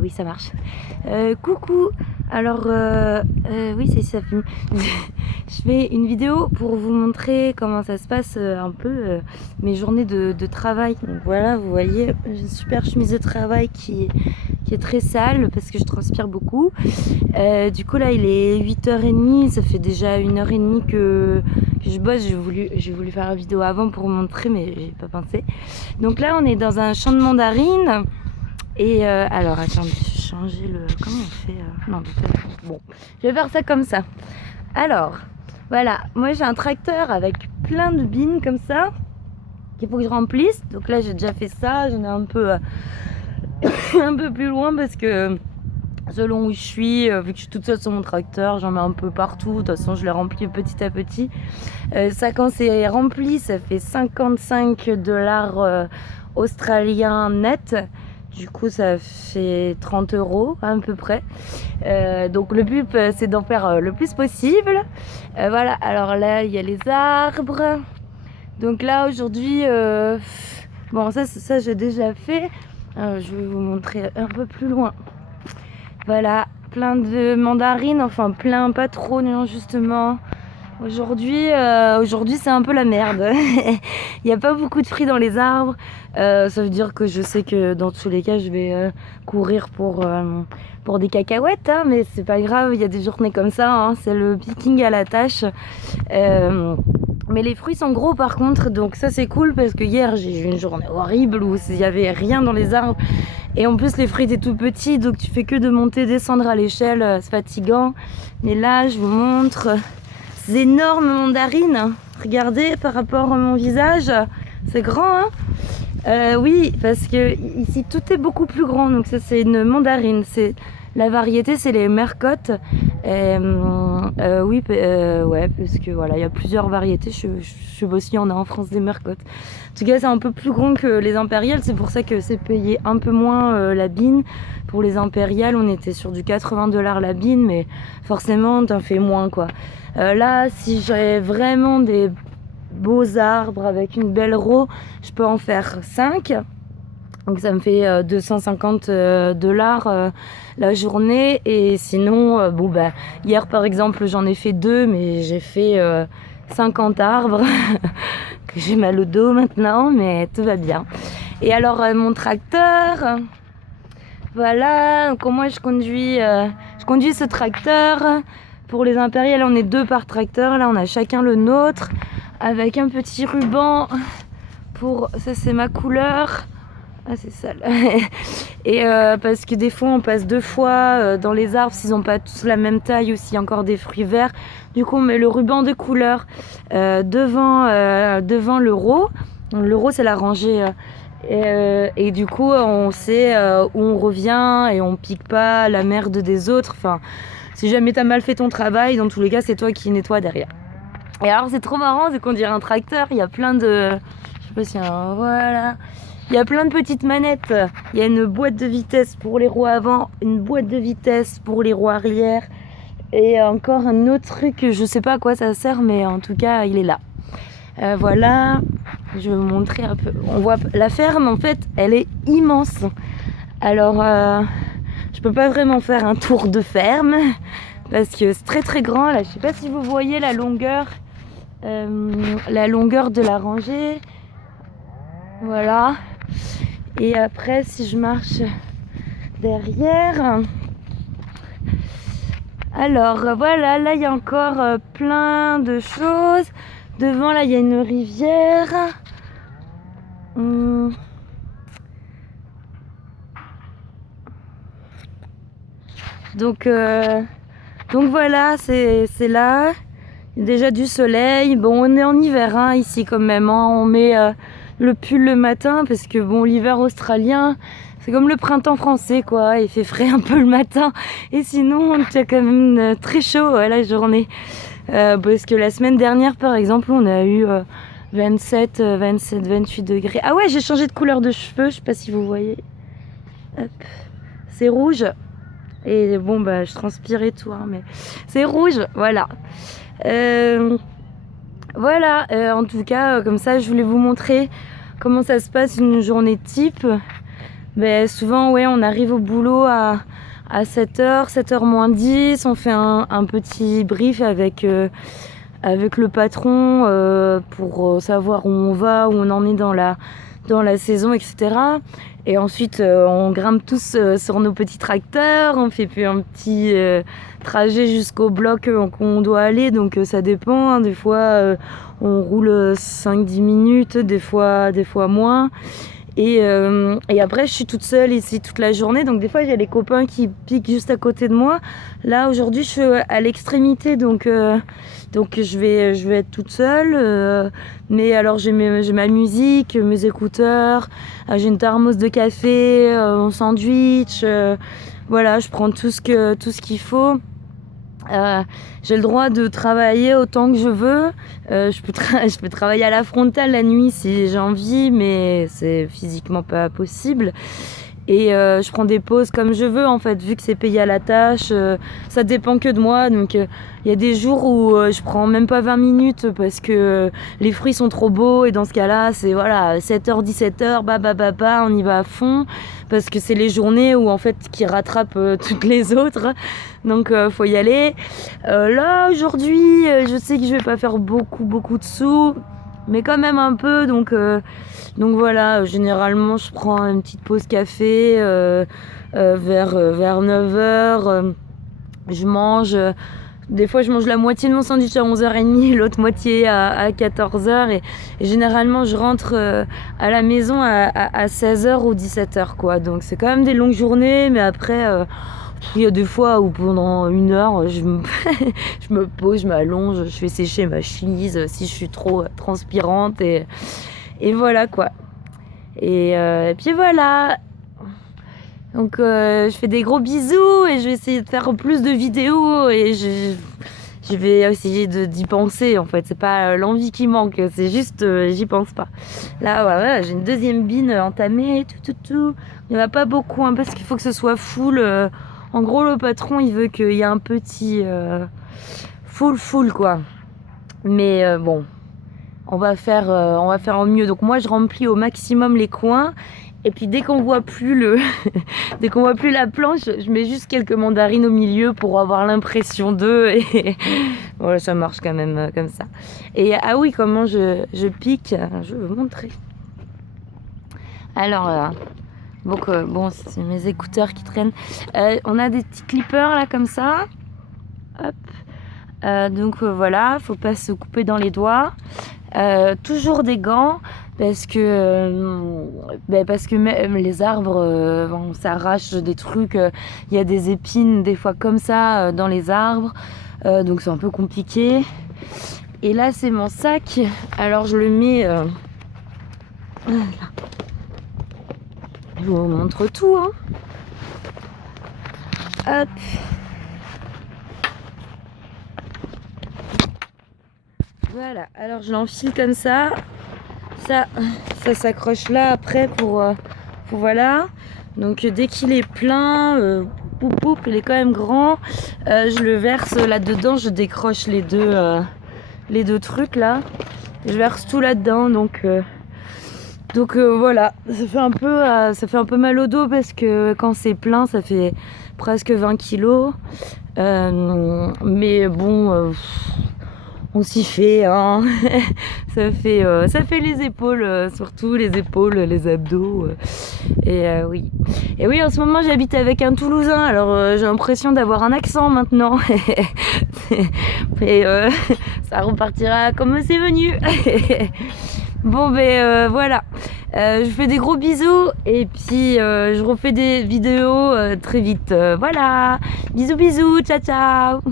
Oui, ça marche. Coucou. Alors, oui, ça filme. Je fais une vidéo pour vous montrer comment ça se passe un peu mes journées de travail. Donc voilà, vous voyez, j'ai une super chemise de travail qui est très sale parce que je transpire beaucoup. Du coup, là, il est 8h30. Ça fait déjà 1h30 que je bosse. J'ai voulu faire la vidéo avant pour vous montrer, mais j'ai pas pensé. Donc là, on est dans un champ de mandarines. Et alors, attends, je vais changer le... Comment on fait Non, bon, je vais faire ça comme ça. Alors, voilà, moi j'ai un tracteur avec plein de bines comme ça qu'il faut que je remplisse. Donc là, j'ai déjà fait ça. J'en ai un peu un peu plus loin parce que selon où je suis, vu que je suis toute seule sur mon tracteur, j'en mets un peu partout. De toute façon, je les remplis petit à petit. Ça, quand c'est rempli, ça fait 55$ australiens net. Du coup, ça fait 30€ à peu près. Donc le but, c'est d'en faire le plus possible. Voilà, alors là, il y a les arbres. Donc là, aujourd'hui, bon, ça j'ai déjà fait. Je vais vous montrer un peu plus loin. Voilà, plein de mandarines. Enfin, plein, pas trop, non, justement. Aujourd'hui, c'est un peu la merde. Il n'y a pas beaucoup de fruits dans les arbres. Ça veut dire que je sais que dans tous les cas, je vais courir pour des cacahuètes. Hein, mais c'est pas grave, il y a des journées comme ça. Hein, c'est le picking à la tâche. Mais les fruits sont gros par contre. Donc ça, c'est cool parce que hier, j'ai eu une journée horrible où il n'y avait rien dans les arbres. Et en plus, les fruits étaient tout petits. Donc tu fais que de monter, descendre à l'échelle. C'est fatigant. Mais là, je vous montre... Ces énormes mandarines, regardez par rapport à mon visage, c'est grand hein. Oui, parce que ici tout est beaucoup plus grand, donc ça c'est une mandarine, la variété c'est les mercottes. Oui, ouais, parce que voilà, il y a plusieurs variétés, je sais pas s'il y en a en France des mercottes. En tout cas, c'est un peu plus grand que les impériales, c'est pour ça que c'est payé un peu moins la bine. Pour les impériales, on était sur du 80$ la bine, mais forcément, t'en fais moins quoi. Là, si j'ai vraiment des beaux arbres avec une belle roue, je peux en faire 5. Donc ça me fait 250$ la journée. Et sinon, bon bah hier par exemple j'en ai fait 2, mais j'ai fait 50 arbres que j'ai mal au dos maintenant, mais tout va bien. Et alors mon tracteur, voilà. Donc moi je conduis ce tracteur. Pour les impériales, on est 2 par tracteur. Là, on a chacun le nôtre avec un petit ruban pour... Ça, c'est ma couleur. Ah, c'est sale. Et parce que des fois, on passe 2 fois dans les arbres s'ils n'ont pas tous la même taille ou s'il y a encore des fruits verts. Du coup, on met le ruban de couleur devant l'euro. L'euro, c'est la rangée... et du coup, on sait où on revient et on pique pas la merde des autres. Enfin... Si jamais t'as mal fait ton travail, dans tous les cas, c'est toi qui nettoies derrière. Et alors, c'est trop marrant, c'est qu'on dirait un tracteur. Il y a plein de... Je sais pas si... Voilà. Il y a plein de petites manettes. Il y a une boîte de vitesse pour les roues avant, une boîte de vitesse pour les roues arrière. Et encore un autre truc, je sais pas à quoi ça sert, mais en tout cas, il est là. Voilà. Je vais vous montrer un peu. On voit la ferme, en fait, elle est immense. Alors... Je peux pas vraiment faire un tour de ferme parce que c'est très très grand. Là, je sais pas si vous voyez la longueur de la rangée. Voilà. Et après, si je marche derrière, alors voilà, là il y a encore plein de choses. Devant, là il y a une rivière. Donc voilà, c'est là. Il y a déjà du soleil. Bon, on est en hiver hein, ici quand même. Hein. On met le pull le matin parce que bon, l'hiver australien, c'est comme le printemps français quoi. Il fait frais un peu le matin. Et sinon, on tient quand même très chaud la journée. Parce que la semaine dernière, par exemple, on a eu 27, 28 degrés. Ah ouais, j'ai changé de couleur de cheveux. Je sais pas si vous voyez. Hop. C'est rouge. Et bon bah je transpire et tout hein, mais c'est rouge, voilà. Voilà, en tout cas comme ça je voulais vous montrer comment ça se passe une journée type. souvent, ouais, on arrive au boulot à 7h, 7h moins 10. On fait un petit brief avec le patron pour savoir où on va, où on en est dans la saison, etc. Et ensuite, on grimpe tous sur nos petits tracteurs, on fait puis un petit trajet jusqu'au bloc qu'on doit aller, donc ça dépend, hein. Des fois, on roule 5-10 minutes, des fois moins. Et après, je suis toute seule ici toute la journée, donc des fois, il y a les copains qui piquent juste à côté de moi. Là, aujourd'hui, je suis à l'extrémité, donc je vais être toute seule. Mais alors, j'ai ma musique, mes écouteurs, j'ai une thermos de café, mon sandwich. Voilà, je prends tout ce qu'il faut. J'ai le droit de travailler autant que je veux. Je peux travailler à la frontale la nuit si j'ai envie, mais c'est physiquement pas possible. Et je prends des pauses comme je veux, en fait, vu que c'est payé à la tâche. Ça dépend que de moi. Donc il y a des jours où je prends même pas 20 minutes parce que les fruits sont trop beaux. Et dans ce cas-là, c'est voilà, 7h, 17h, on y va à fond. Parce que c'est les journées où en fait qui rattrapent toutes les autres. Donc faut y aller. Là aujourd'hui, je sais que je vais pas faire beaucoup de sous, mais quand même un peu. Donc voilà, généralement je prends une petite pause café vers 9h. Je mange. Des fois, je mange la moitié de mon sandwich à 11h30, l'autre moitié à 14h. Et généralement, je rentre à la maison à 16h ou 17h, quoi. Donc, c'est quand même des longues journées. Mais après, il y a des fois où pendant 1 heure, je me pose, je m'allonge, je fais sécher ma chemise si je suis trop transpirante. Et voilà, quoi. Et puis voilà. Donc je fais des gros bisous et je vais essayer de faire plus de vidéos et je vais essayer d'y penser, en fait. C'est pas l'envie qui manque, c'est juste j'y pense pas. Là voilà, j'ai une deuxième bine entamée, tout. Il n'y en a pas beaucoup, hein, parce qu'il faut que ce soit full. En gros, le patron il veut qu'il y ait un petit full quoi. Mais bon, on va faire au mieux. Donc moi je remplis au maximum les coins. Et puis dès qu'on voit plus la planche, je mets juste quelques mandarines au milieu pour avoir l'impression d'eux. Et voilà, ça marche quand même comme ça. Et ah oui, comment je pique, je vais vous montrer. Alors donc bon, c'est mes écouteurs qui traînent. On a des petits clippers là comme ça. Hop. Donc voilà, faut pas se couper dans les doigts. Toujours des gants. Parce que même les arbres, on s'arrache des trucs. Il y a des épines des fois comme ça dans les arbres. Donc c'est un peu compliqué. Et là c'est mon sac. Alors je le mets... Voilà. Je vous montre tout. Hein. Hop. Voilà. Alors je l'enfile comme ça. Ça s'accroche là après pour voilà. Donc dès qu'il est plein, il est quand même grand, je le verse là-dedans, je décroche les deux trucs là, je verse tout là-dedans, donc voilà, ça fait un peu mal au dos parce que quand c'est plein ça fait presque 20 kilos, mais bon, on s'y fait, hein. ça fait les épaules, surtout les épaules, les abdos. Oui. Et oui, en ce moment, j'habite avec un Toulousain, alors j'ai l'impression d'avoir un accent maintenant. Mais ça repartira comme c'est venu. Bon, voilà. Je fais des gros bisous et puis je refais des vidéos très vite. Voilà. Bisous, ciao.